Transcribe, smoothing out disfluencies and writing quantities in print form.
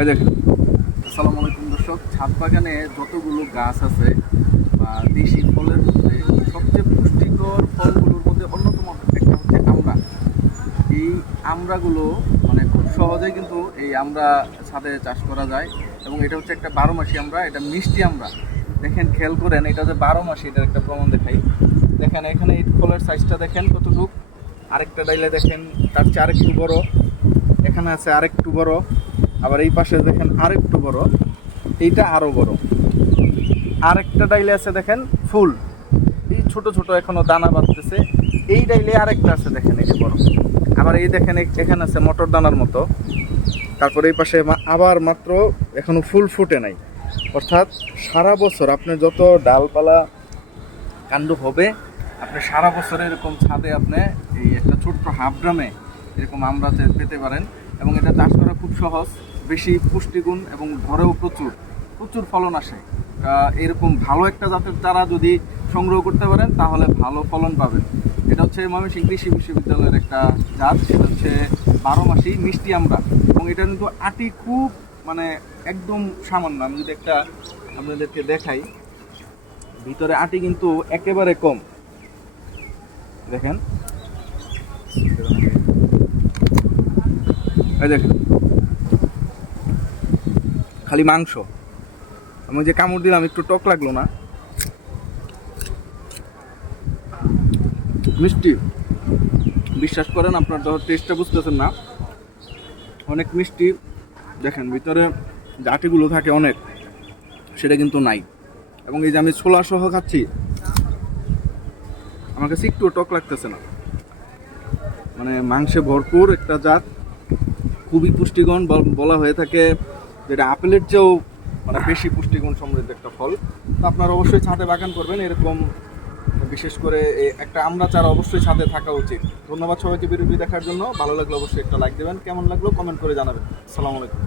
এই দেখেন, আসসালামু আলাইকুম দর্শক। ছাদ বাগানে যতগুলো গাছ আছে বা দেশি ফলের মধ্যে সবচেয়ে পুষ্টিকর ফলগুলোর মধ্যে অন্যতম একটা হচ্ছে আমড়া। এই আমড়াগুলো মানে খুব সহজেই কিন্তু এই আমড়া ছাদে চাষ করা যায় এবং এটা হচ্ছে একটা 12 মাসি আমড়া, এটা মিষ্টি আমড়া। দেখেন, খেয়াল করেন, এটা যে 12 মাসি এটার একটা প্রমাণ দেখাই। দেখেন এখানে এই ফলের সাইজটা দেখেন কতটুকু, আরেকটা ডাইলে দেখেন তার চেয়ে আরেকটু বড়, এখানে আছে আরেকটু বড়, আবার এই পাশে দেখেন আরেকটু বড়, এইটা আরো বড়, আরেকটা ডাইলে আছে দেখেন ফুল, এই ছোট ছোট এখনো দানা বাঁধতেছে। এই ডাইলে আরেকটা আছে দেখেন, এই যে বড়। আবার এই দেখেন এখানে আছে মটর দানার মতো। তারপরে এই পাশে আবার মাত্র এখনো ফুল ফুটে নাই। অর্থাৎ সারা বছর আপনার যত ডালপালা কাণ্ড হবে, আপনি সারা বছর এরকম ছাদে আপনি এই একটা ছোট্ট হাফ ড্রামে এরকম আমরা পেতে পারেন। এবং এটা চাষ করা খুব সহজ, বেশি পুষ্টিগুণ এবং ঘরেও প্রচুর প্রচুর ফলন আসে। এরকম ভালো একটা জাতের চারা যদি সংগ্রহ করতে পারেন তাহলে ভালো ফলন পাবেন। এটা হচ্ছে ময়মনসিংহ কৃষি বিশ্ববিদ্যালয়ের একটা জাত, সেটা হচ্ছে 12 মাসি মিষ্টি আমড়া। এবং এটা কিন্তু আটি খুব মানে একদম সামান্য। আমি যদি একটা আপনাদেরকে দেখাই, ভিতরে আটি কিন্তু একেবারে কম। দেখেন, এই দেখেন খালি মাংস। আমি যে কামড় দিলাম একটু টক লাগলো না, মিষ্টি। বিশ্বাস করেন, আপনার যখন টেস্টটা বুঝতেছেন না, অনেক মিষ্টি। দেখেন ভিতরে যে আটিগুলো থাকে অনেক, সেটা কিন্তু নাই। এবং এই যে আমি ছোলা সহ খাচ্ছি, আমার কাছে একটু টক লাগতেছে না। মানে মাংসে ভরপুর একটা জাত, খুবই পুষ্টিগুণ। বলা হয়ে থাকে যেটা আপেলের চেয়েও মানে বেশি পুষ্টিগুণ সমৃদ্ধ একটা ফল। তো আপনারা অবশ্যই ছাদে বাগান করবেন এরকম, বিশেষ করে একটা আমড়া চারা অবশ্যই ছাদে থাকা উচিত। ধন্যবাদ সবাইকে ভিডিওটি দেখার জন্য। ভালো লাগলে অবশ্যই একটা লাইক দেবেন, কেমন লাগলো কমেন্ট করে জানাবেন। আসসালামু আলাইকুম।